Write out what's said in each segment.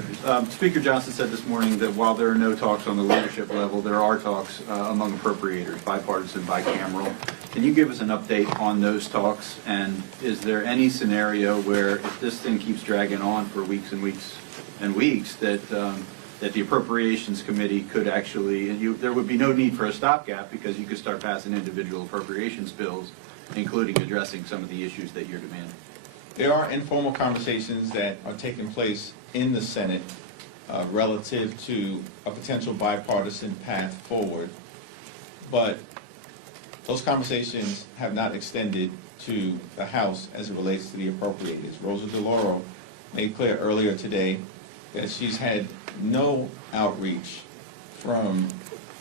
Jeffries. Speaker Johnson said this morning that while there are no talks on the leadership level, there are talks among appropriators, bipartisan, bicameral. Can you give us an update on those talks? And is there any scenario where, if this thing keeps dragging on for weeks and weeks and weeks, that the Appropriations Committee could actually, and there would be no need for a stopgap because you could start passing individual appropriations bills, including addressing some of the issues that you're demanding? There are informal conversations that are taking place in the Senate relative to a potential bipartisan path forward, but those conversations have not extended to the House as it relates to the appropriators. Rosa DeLauro made clear earlier today that she's had no outreach from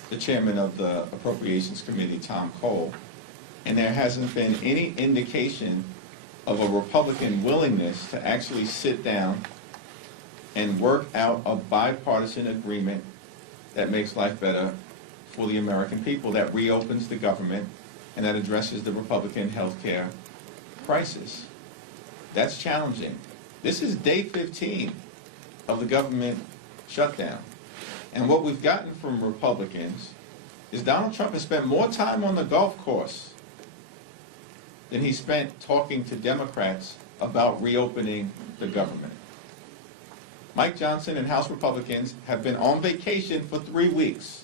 the chairman of the Appropriations Committee, Tom Cole, and there hasn't been any indication of a Republican willingness to actually sit down and work out a bipartisan agreement that makes life better for the American people, that reopens the government, and that addresses the Republican health care crisis. That's challenging. This is day 15 of the government shutdown. And what we've gotten from Republicans is Donald Trump has spent more time on the golf course than he spent talking to Democrats about reopening the government. Mike Johnson and House Republicans have been on vacation for 3 weeks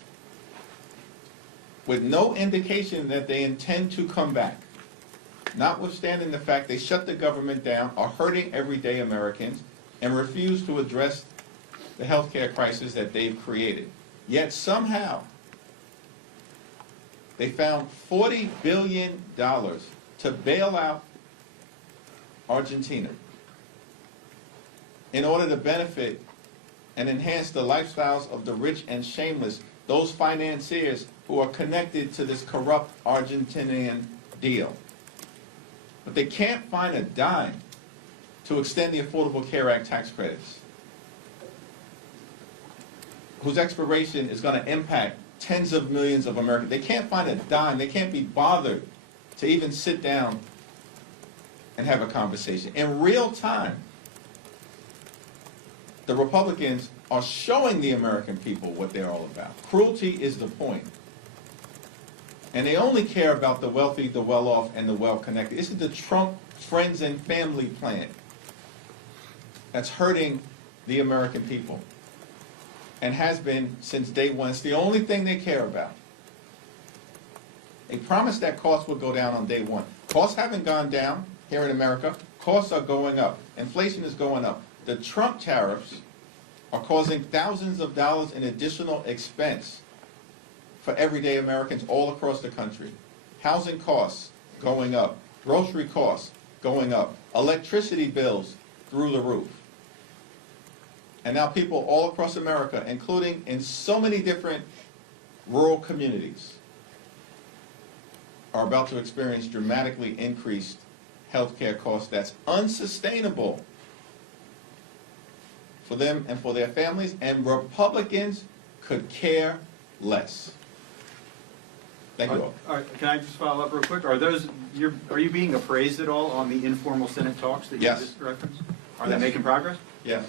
with no indication that they intend to come back, notwithstanding the fact they shut the government down, are hurting everyday Americans, and refuse to address the health care crisis that they've created. Yet somehow they found $40 billion to bail out Argentina in order to benefit and enhance the lifestyles of the rich and shameless, those financiers who are connected to this corrupt Argentinian deal. But they can't find a dime to extend the Affordable Care Act tax credits, whose expiration is going to impact tens of millions of Americans. They can't find a dime. They can't be bothered to even sit down and have a conversation. In real time, the Republicans are showing the American people what they're all about. Cruelty is the point. And they only care about the wealthy, the well-off, and the well-connected. This is the Trump friends and family plan that's hurting the American people and has been since day one. It's the only thing they care about. They promised that costs would go down on day one. Costs haven't gone down here in America. Costs are going up. Inflation is going up. The Trump tariffs are causing thousands of dollars in additional expense for everyday Americans all across the country. Housing costs going up. Grocery costs going up. Electricity bills through the roof. And now people all across America, including in so many different rural communities, are about to experience dramatically increased health care costs that's unsustainable for them and for their families, and Republicans could care less. Thank you all. All right, can I just follow up real quick? Are you being appraised at all on the informal Senate talks that you Yes. just referenced? Are Yes. they making progress? Yes.